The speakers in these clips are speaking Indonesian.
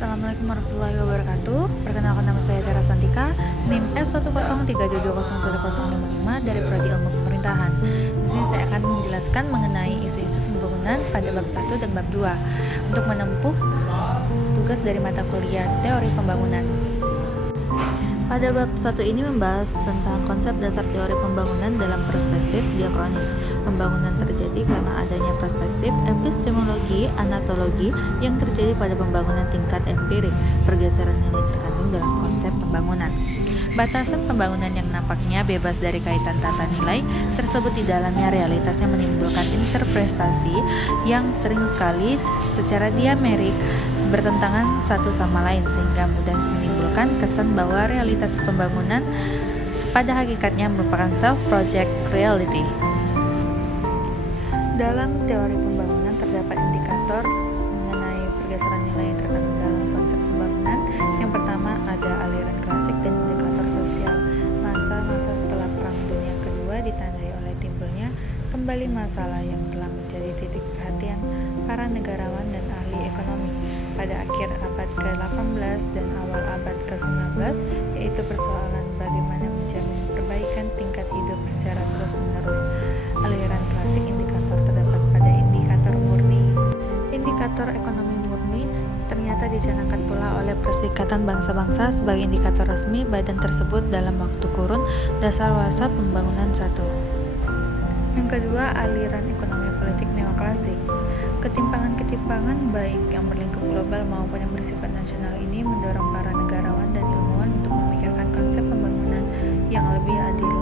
Assalamualaikum warahmatullahi wabarakatuh. Perkenalkan, nama saya Dara Santika, NIM S10322011055 dari Prodi Ilmu Pemerintahan. Di sini saya akan menjelaskan mengenai isu-isu pembangunan pada bab 1 dan bab 2 untuk menempuh tugas dari mata kuliah Teori Pembangunan. Pada bab 1 ini membahas tentang konsep dasar teori pembangunan dalam perspektif diakronis. Pembangunan terjadi karena adanya perspektif epistemologi anatologi yang terjadi pada pembangunan tingkat empirik. Pergeseran ini terkandung dalam konsep pembangunan. Batasan pembangunan yang nampaknya bebas dari kaitan tata nilai tersebut di dalamnya realitasnya menimbulkan interpretasi yang sering sekali secara diametrik bertentangan satu sama lain, sehingga mudah menimbulkan kesan bahwa realitas pembangunan pada hakikatnya merupakan self-project reality. Dalam teori pembangunan terdapat indikator mengenai pergeseran nilai yang terkandung dalam konsep pembangunan. Yang pertama ada aliran klasik dan indikator sosial. Masa-masa setelah Perang Dunia Kedua ditandai oleh timbulnya kembali masalah yang telah menjadi titik perhatian para negarawan dan ahli ekonomi pada akhir abad ke-18 dan awal abad ke-19, yaitu persoalan bagaimana menjamin perbaikan tingkat hidup secara terus-menerus. Aliran klasik indikator terdapat pada indikator murni. Indikator ekonomi murni ternyata dicanangkan pula oleh Perserikatan Bangsa-Bangsa sebagai indikator resmi badan tersebut dalam waktu kurun dasar warsa pembangunan 1. Yang kedua, aliran ekonomi politik neoklasik. Ketimpangan-ketimpangan baik yang berlingkup global maupun yang bersifat nasional ini mendorong para negarawan dan ilmuwan untuk memikirkan konsep pembangunan yang lebih adil.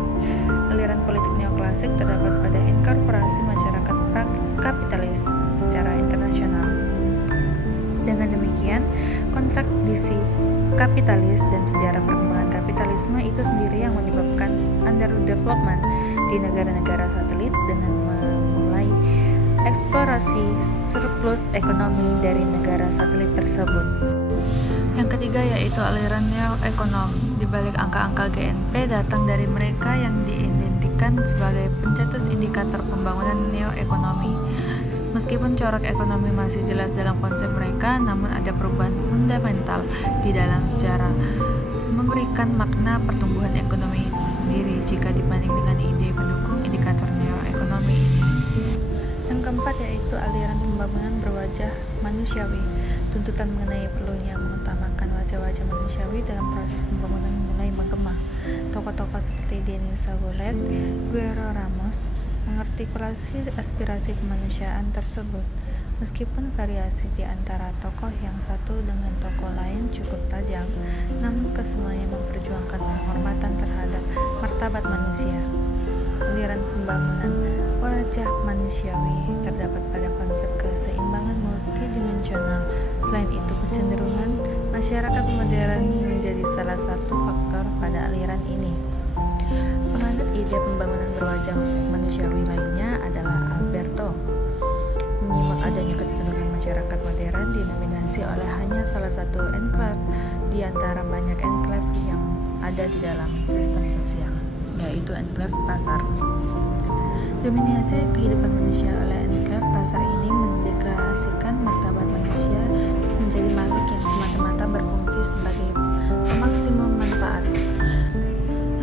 Aliran politik neoklasik terdapat pada inkorporasi masyarakat kapitalis secara internasional. Dengan demikian, kontradiksi kapitalis dan sejarah perkembangan kapitalisme itu sendiri yang menyebabkan underdevelopment di negara-negara satelit dengan memulai eksplorasi surplus ekonomi dari negara satelit tersebut. Yang ketiga yaitu aliran neo-ekonom. Di balik angka-angka GNP datang dari mereka yang diidentikan sebagai pencetus indikator pembangunan neo-ekonomi. Meskipun corak ekonomi masih jelas dalam konsep mereka, namun ada perubahan fundamental di dalam sejarah memberikan makna pertumbuhan ekonomi itu sendiri jika dibanding dengan ide pendukung indikator neo-ekonomi ini. Yang keempat yaitu aliran pembangunan berwajah manusiawi. Tuntutan mengenai perlunya mengutamakan wajah-wajah manusiawi dalam proses pembangunan mulai menggema. Tokoh-tokoh seperti Denis Sagulet, Guerrero Ramos mengartikulasi aspirasi kemanusiaan tersebut. Meskipun variasi di antara tokoh yang satu dengan tokoh lain cukup tajam, namun kesemuanya memperjuangkan penghormatan terhadap martabat manusia. Aliran pembangunan wajah manusiawi terdapat pada konsep keseimbangan multidimensional. Selain itu, kecenderungan masyarakat modern menjadi salah satu faktor pada aliran ini. Penganut ide pembangunan berwajah manusiawi lainnya adalah Alberto. Menyimak adanya kecenderungan masyarakat modern didominasi oleh hanya salah satu enklave di antara banyak enklave yang ada di dalam sistem sosial, yaitu enklave pasar. Dominasi kehidupan manusia oleh enklave pasar ini mendeklarasikan martabat manusia menjadi makhluk yang semata-mata berfungsi sebagai maksimum manfaat.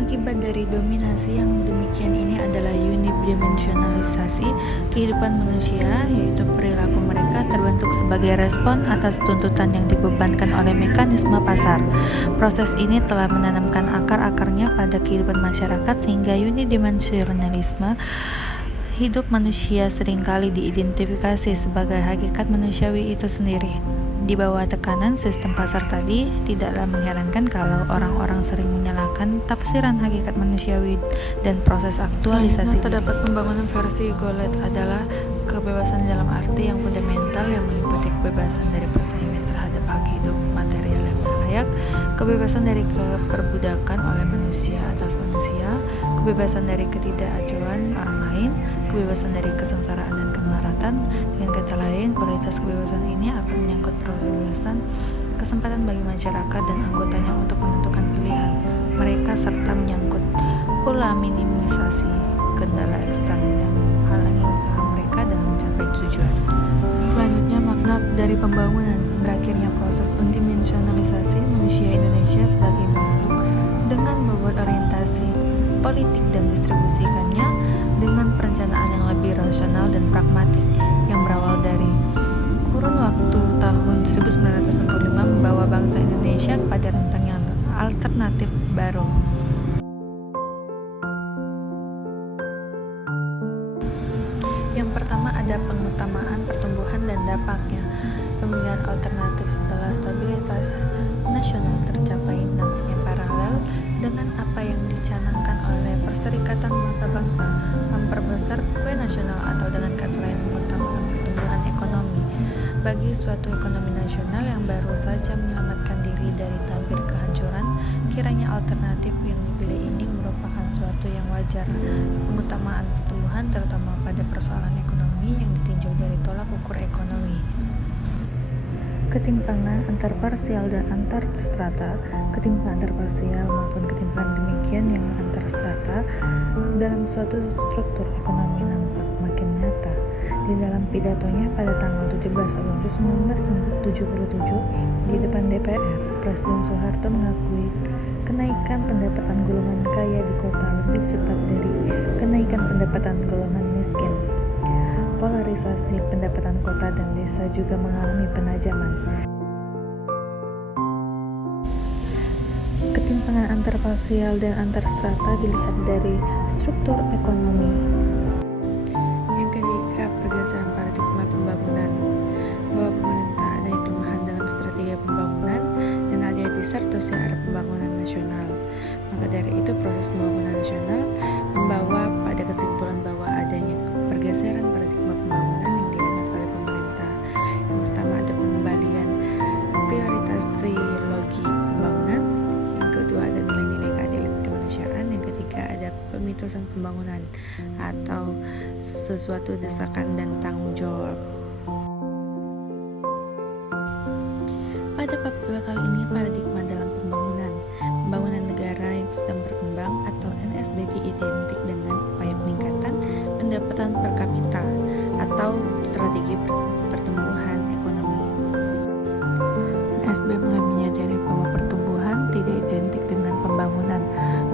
Akibat dari dominasi yang demikian ini adalah unidimensionalisasi kehidupan manusia, yaitu perilaku mereka terbentuk sebagai respon atas tuntutan yang dibebankan oleh mekanisme pasar. Proses ini telah menanamkan akar-akarnya pada kehidupan masyarakat sehingga unidimensionalisme hidup manusia seringkali diidentifikasi sebagai hakikat manusiawi itu sendiri. Di bawah tekanan sistem pasar tadi, tidaklah mengherankan kalau orang-orang sering menyalahkan tafsiran hakikat manusiawi dan proses aktualisasi. Terdapat pembangunan versi Golet adalah kebebasan dalam arti yang fundamental yang meliputi kebebasan dari persaingan terhadap hak hidup material yang layak, kebebasan dari keperbudakan oleh manusia atas manusia, kebebasan dari ketidakacuan orang lain, kebebasan dari kesengsaraan dan kemelaratan. Dengan kata lain, kualitas kebebasan ini akan menyangkut kebebasan kesempatan bagi masyarakat dan anggotanya untuk menentukan pilihan mereka serta menyangkut pula minimisasi kendala eksternal yang menghalangi usaha mereka dalam mencapai tujuan. Selanjutnya, makna dari pembangunan. berakhirnya proses undimensionalisasi manusia Indonesia sebagai makhluk dengan membuat orientasi politik dan distribusikannya dengan perencanaan yang lebih rasional dan pragmatik yang berawal dari kurun waktu tahun 1965 membawa bangsa Indonesia kepada rentang yang alternatif baru. Yang pertama ada pengutamaan pertumbuhan dan dampaknya. Pemilihan alternatif setelah stabilitas nasional tercapai nampaknya paralel dengan apa yang dicanangkan oleh Perserikatan Bangsa-Bangsa, memperbesar kue nasional atau dengan kata lain mengutamakan pertumbuhan ekonomi. Bagi suatu ekonomi nasional yang baru saja menyelamatkan diri dari tabir kehancuran, kiranya alternatif yang dipilih ini merupakan suatu yang wajar. Pengutamaan pertumbuhan terutama pada persoalan ekonomi yang ditinjau dari tolak ukur ekonomi. Ketimpangan antar parsial dan antar strata, ketimpangan antar parsial maupun ketimpangan demikian yang antar strata dalam suatu struktur ekonomi nampak makin nyata. Di dalam pidatonya pada tanggal 17 Agustus 1977 di depan DPR, Presiden Soeharto mengakui kenaikan pendapatan golongan kaya di kota lebih cepat dari kenaikan pendapatan golongan miskin. Polarisasi pendapatan kota dan desa juga mengalami penajaman. Ketimpangan antar parsial dan antar strata dilihat dari struktur ekonomi. Yang ketiga, pergeseran paradigma pembangunan, bahwa pemerintah adanya kelemahan dalam strategi pembangunan dan adanya distorsi arah pembangunan nasional. Maka dari itu proses pembangunan nasional membawa pada kesimpulan bahwa adanya pergeseran paradigma pembangunan yang dianut oleh pemerintah. Yang pertama ada pengembalian prioritas trilogi pembangunan, yang kedua ada nilai-nilai keadilan kemanusiaan, yang ketiga ada pemitosan pembangunan atau sesuatu desakan dan tanggung jawab. Pada bab 2 kali ini paradigma dalam pembangunan negara yang sedang berkembang atau NSBP identik dengan upaya peningkatan pendapatan per kapita atau strategi pertumbuhan ekonomi. NSB mulai menyadari bahwa pertumbuhan tidak identik dengan pembangunan.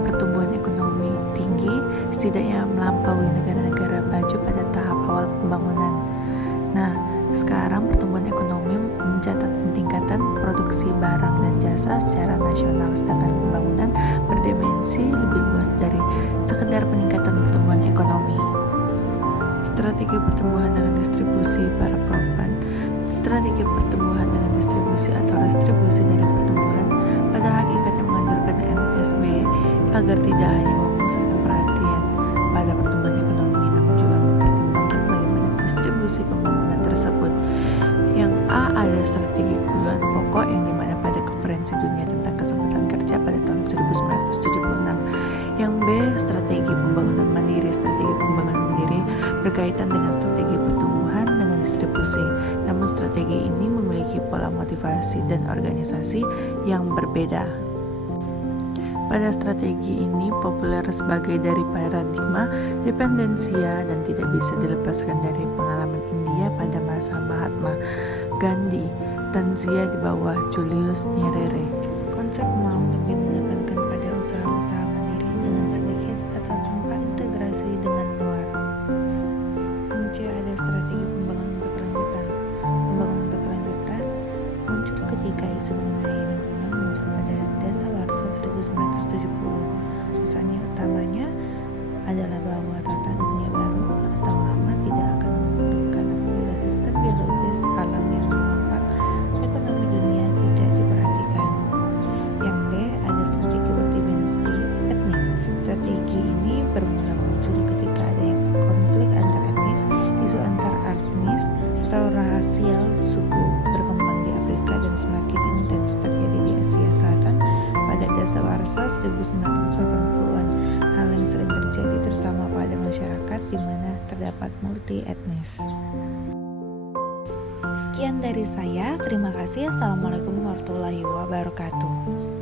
Pertumbuhan ekonomi tinggi setidaknya melampaui negara-negara maju pada tahap awal pembangunan. Nah, sekarang pertumbuhan ekonomi mencatat peningkatan produksi barang dan jasa secara nasional, sedangkan pembangunan berdimensi lebih luas dari sekedar peningkatan pertumbuhan ekonomi. Strategi pertumbuhan dengan distribusi para propan, strategi pertumbuhan dengan distribusi atau restribusi dari pertumbuhan pada hakikatnya menganjurkan NSB agar tidak hanya memusatkan perhatian pada pertumbuhan ekonomi, namun juga mempertimbangkan bagaimana distribusi pembangunan tersebut. Yang A ada strategi kebutuhan pokok yang dimana pada konferensi dunia tentang kesempatan kerja pada tahun 1976. Yang B strategi pembangunan mandiri. Strategi pembangunan mandiri berkaitan dengan strategi pertumbuhan dengan distribusi, namun strategi ini memiliki pola motivasi dan organisasi yang berbeda. Pada strategi ini populer sebagai dari paradigma dependensia dan tidak bisa dilepaskan dari pengalaman India pada masa Mahatma Gandhi, Tanzia di bawah Julius Nyerere. Konsep mau lebih menekankan pada usaha-usaha mandiri dengan sedikit atau tanpa integrasi dengan luar. Yang C ada strategi pembangunan berkelanjutan. Pembangunan berkelanjutan muncul ketika isu mengenai lingkungan muncul pada dasawarsa 1970. Pesannya utamanya adalah bahwa tata dunia baru atau lama tidak akan menguntungkan apabila sistem biologis alam yang menopang ekonomi dunia tidak diperhatikan. Yang D ada strategi berdimensi etnik. Strategi ini bermula muncul ketika adanya konflik antar etnis, isu antar etnis atau rasial suku berkembang di Afrika dan semakin intens terjadi di Asia Selatan pada dasawarsa 1980-an. Hal yang sering terjadi terutama pada masyarakat di mana terdapat multi etnis. Sekian dari saya, terima kasih. Assalamualaikum warahmatullahi wabarakatuh.